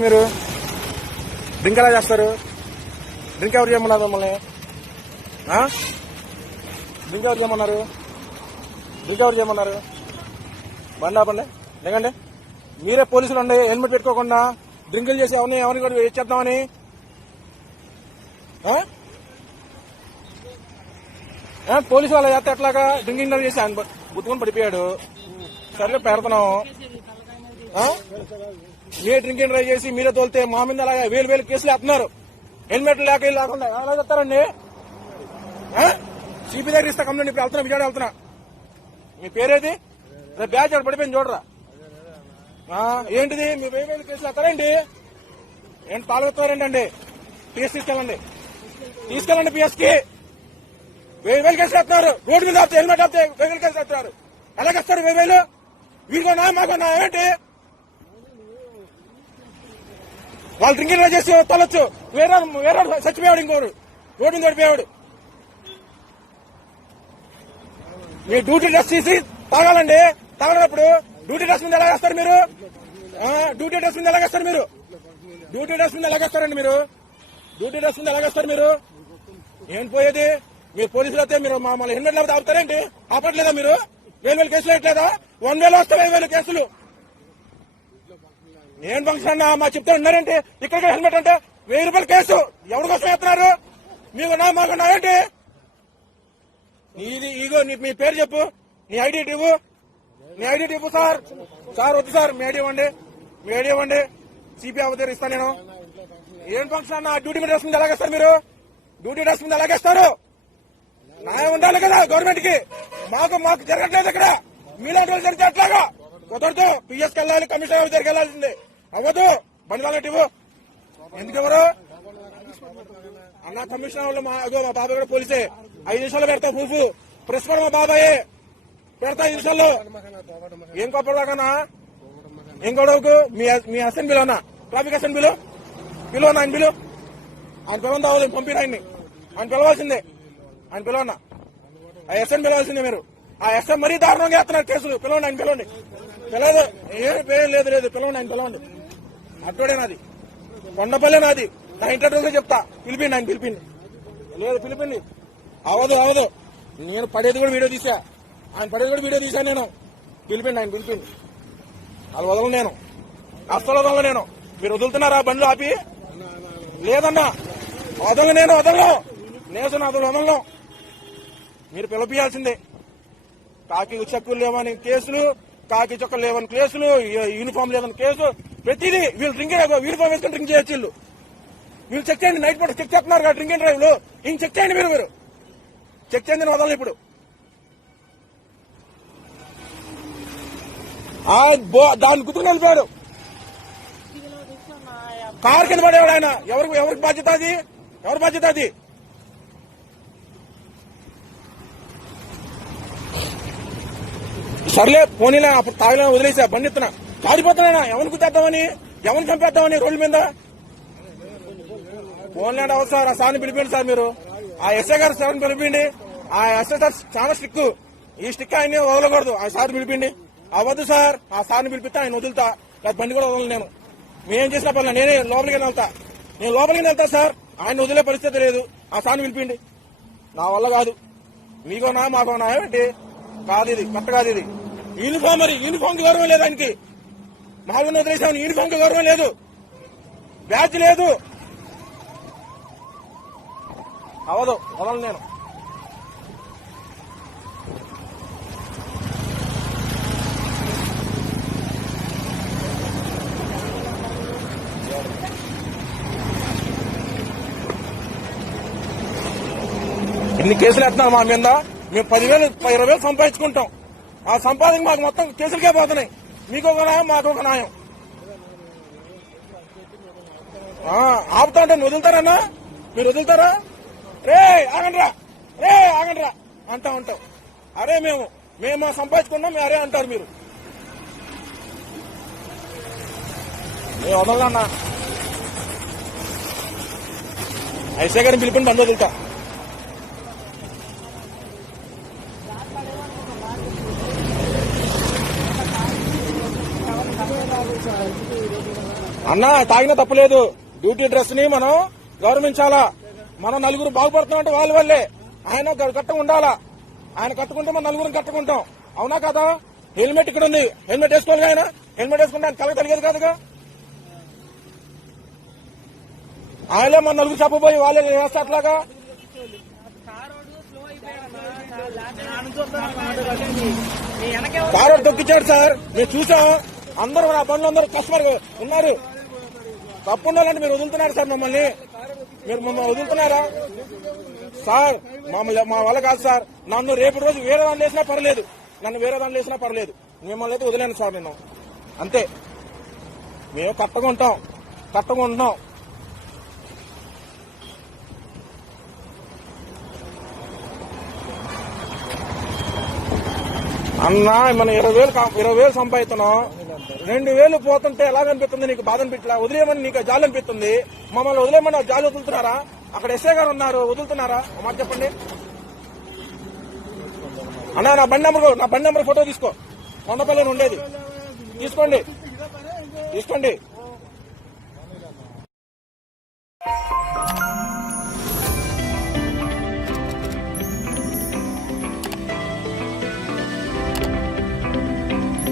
మీరు డ్రింక్ ఎలా చేస్తారు? డ్రింక్ ఎవరు చేయమన్నారు మిమ్మల్ని? డ్రింక్ ఎవరు చేయమన్నారు? డ్రింక్ ఎవరు చేయమన్నారు? బండి ఆపండి, దిగండి. మీరే పోలీసులు అండి, హెల్మెట్ పెట్టుకోకుండా డ్రింకులు చేసి ఎవరిని కూడా చేద్దామని. పోలీసు వాళ్ళు చేస్తే ఎట్లాగా? డ్రింకింగ్ చేసి ఆయన గుర్తుకొని పడిపోయాడు. సరే పెడతాం. మీరే డ్రింకింగ్ డ్రైవ్ చేసి మీరే తోలితే మా మీద అలాగే వేలు కేసులు వేస్తున్నారు. హెల్మెట్ లేకుండా ఎలా చెప్తారండి? సిపి దగ్గర ఇస్తా కంప్లైంట్. ఇప్పుడు వెళ్తున్నా, విజయవాడ వెళ్తున్నా. మీ పేరేది? బ్యాచ్ అక్కడ పడిపోయింది చూడరా. ఏంటిది? మీ వేలు కేసులు వేస్తారండి? ఏంటి పాల్గొస్తారేంటండి? పిఎస్ తీసుకెళ్ళండి పిఎస్ కి. వేలు కేసులు వేస్తున్నారు. రోడ్డు మీద ఆపితే హెల్మెట్ ఆపితే వేలు కేసులు వేస్తున్నారు. ఎలాగేస్తారు 1000? వీడికొన్నా మాకొన్నా ఏంటి? వాళ్ళు డ్రింకింగ్ చేసి తొలొచ్చు. వేరే చచ్చిపోయాడు, ఇంకోరు రోడ్డు మీద పడిపోయాడు. మీ డ్యూటీ డ్రెస్ తీసి తాగాలండి. తాగనప్పుడు డ్యూటీ డ్రెస్ మీద ఎలాగేస్తారు మీరు? డ్యూటీ డ్రెస్ మీద ఎలాగేస్తారు మీరు? డ్యూటీ డ్రెస్ మీద ఎలాగేస్తారండి మీరు? డ్యూటీ డ్రెస్ మీద ఎలాగేస్తారు మీరు? ఏం పోయేది? మీరు పోలీసులు అయితే మీరు మమ్మల్ని హెల్మెట్ లేకపోతే ఆపుతారేంటి? ఆపట్లేదా మీరు? 1000 కేసులు వేయట్లేదా? 1000 వస్తే 1000 కేసులు. నేను ఫంక్షన్ అన్నా మా చెప్తే ఉన్నారంటే ఇక్కడ హెల్మెట్ అంటే 1000 రూపాయల కేసు. ఎవరి కోసం వేస్తున్నారు? మీకు మాకున్నా ఏంటి? ఇది ఇగో మీ పేరు చెప్పు, నీ ఐడి ఇవ్వు. నీ ఐడి ఇవ్వు సార్. వద్దు సార్, మీ ఐడి ఇవ్వండి. మీ ఐడి ఇవ్వండి. సిపి అవతరి ఇస్తాను నేను. ఏం ఫంక్షన్ అన్నా? డ్యూటీ మీద డ్రెస్ మీద ఎలాగేస్తారు మీరు? డ్యూటీ డ్రెస్ మీద ఎలాగేస్తారు? న్యాయం ఉండాలి కదా గవర్నమెంట్ కి. మాకు జరగట్లేదు ఇక్కడ. మీలాంటి వాళ్ళు జరిగితే అట్లాగా కుదరదు. పిఎస్కి వెళ్ళాలి, కమిషనర్ దగ్గరికి వెళ్ళాల్సిందే. అవ్వదు. బండి వాళ్ళకి ఇవ్వు. ఎందుకు ఎవరు అన్న? కమిషనర్ వాళ్ళు మా బాబాయ్ కూడా పోలీసే. 5 నిమిషాలు పెడతా ప్రూఫ్. ప్రెస్ కూడా మా బాబాయే పెడతా 5 నిమిషాల్లో. ఏం కోపడదాకన్నా? ఏం గొడవకు? మీ అసెంబ్లీలో అన్నా, ట్రాఫిక్ అసెంబ్లీలో పిలువన్నా. ఆయన పిలు. ఆయన పిలవని తావాలి. పంపిన ఆయన పిలవాల్సిందే. ఆయన పిలవన్నా. ఆ ఎస్ఎం పిలవాల్సిందే మీరు. ఆ ఎస్ఎం మరీ దారుణంగా వేస్తున్నారు కేసులు. పిలవండి, ఆయన పిలవండి. పిలవదు. ఏం లేదు. పిలవండి, ఆయన పిలవండి. అట్టోడే నాది, కొండపల్లె నాది. నా ఇంటర్వ్యూలో చెప్తా. పిలిపిండి, ఆయన పిలిపిండి. లేదు పిలిపిండి. అవదు. నేను పడేది కూడా వీడియో తీసా. ఆయన పడేది కూడా వీడియో తీసా నేను. పిలిపిండి, ఆయన పిలిపిండి. వాళ్ళు వదలను నేను. అస్సలు వదలను నేను. మీరు వదులుతున్నారా బండ్లు ఆపి? లేదన్నా, వదలను నేను. వదలను. మీరు పిలిపియాల్సిందే. కాకి చెక్కులు లేవని కేసులు, కాకి చొక్కలు లేవని కేసులు, యూనిఫామ్ లేవని కేసు, ప్రతిదీ. వీళ్ళు యూనిఫామ్ వేసుకుని డ్రింక్ చేయొచ్చు. వీళ్ళు చెక్ చేయండి. నైట్ పూట చెక్ చేస్తున్నారు కదా డ్రింక్ అండ్ డ్రైవ్ లో. ఇంక చెక్ చేయండి మీరు. చెక్ చేయండి. వదలను ఇప్పుడు. దాన్ని గుర్తుకుని వెళ్ళిపోయాడు. కారు కింద పడేవాడు ఆయన. ఎవరికి బాధ్యత అది? ఎవరి బాధ్యత అది? సర్లే పోనీలే, అప్పుడు తాగినా వదిలేసా. బండి ఎత్తున్నా కారిపోతున్నా. ఎవరిని గుద్దేద్దామని, ఎవరిని చంపేద్దామని రోడ్ల మీద. ఫోన్లేండి అవ్వదు సార్. ఆ సార్ని పిలిపిండి సార్ మీరు. ఆ ఎస్ఐ గారు సార్ని పిలిపిండి. ఆ ఎస్ఐ సార్ చాలా స్ట్రిక్. ఈ స్టిక్ ఆయన్ని వదలకూడదు. ఆ సార్ పిలిపిండి. అవ్వదు సార్. ఆ సార్ని పిలిపిస్తే ఆయన వదులుతా. లేదా బండి కూడా వదలను నేను. మేమేం చేసినా పర్లేదు. నేనే లోపలికి వెళ్తా. నేను లోపలికి వెళ్తా సార్. ఆయన వదిలే పరిస్థితి లేదు. ఆ సార్ని పిలిపిండి. నా వల్ల కాదు. మీకోనా మాకోనా ఏమిటి? కాదు, ఇది కొత్త కాదు. ఇది యూనిఫామ్. మరి యూనిఫామ్ కి గౌరవం లేదు ఆయనకి. మామూలు వదిలేసామని యూనిఫామ్ కి గౌరవం లేదు. బ్యాచ్ లేదు. అవదు. వదలను నేను. ఇన్ని కేసులు వేస్తున్నారు మా మీద. మేము 10,000 20,000 సంపాదించుకుంటాం. ఆ సంపాదన మాకు మొత్తం కేసులకే పోతున్నాయి. మీకు ఒక న్యాయం, మాకు ఒక న్యాయం. ఆపుతా అంటే వదులుతారన్నా? మీరు వదులుతారా? రే ఆగండ్రా అంటా ఉంటాం. అరే మేము సంపాదించుకున్నాం అరే అంటారు మీరు. మేము వదలన్నా. ఐసే గారిని పిలిపిండి, బండి వదులుతా. అన్నా తాగినా తప్పలేదు. డ్యూటీ డ్రెస్ ని మనం గౌరవించాలా. మనం నలుగురు బాగుపడుతున్నామంటే వాళ్ళ వల్లే. ఆయన కట్టగా ఉండాలా. ఆయన కట్టుకుంటే మనం నలుగురు కట్టుకుంటాం. అవునా కదా? హెల్మెట్ ఇక్కడ ఉంది. హెల్మెట్ వేసుకోవాలి. ఆయన హెల్మెట్ వేసుకుంటే ఆయన కలగ కలిగేది కాదుగా. ఆయనే మన నలుగురు చెప్పబోయి వాళ్ళే వేస్తే అట్లాగా. కారు తొక్కిచ్చాడు సార్. మేము చూసాం. అందరూ నా బండ్లు అందరూ కస్టమర్ ఉన్నారు. తప్పు ఉండాలంటే మీరు వదులుతున్నారు సార్. మమ్మల్ని వదులుతున్నారా సార్? మమ్మల్ని మా వల్ల కాదు సార్. నన్ను రేపు రోజు వేరే దాంట్లో వేసినా పర్లేదు. మిమ్మల్ని అయితే వదిలేను సార్. నేను అంతే. మేము కట్టగా ఉంటున్నాం. అన్నా మనం 20,000 సంపాదిస్తున్నాం. 2,000 పోతుంటే ఎలాగనిపిస్తుంది నీకు? బాధ అనిపించలా? వదిలేయమని నీకు జాలి అనిపిస్తుంది. మమ్మల్ని వదిలేయమని జాలి వదులుతున్నారా? అక్కడ ఎస్ఐ గారు ఉన్నారు, వదులుతున్నారా? మాట చెప్పండి అన్నా. నా బండి నెంబర్ ఫోటో తీసుకో. కొండపల్లిని ఉండేది. తీసుకోండి.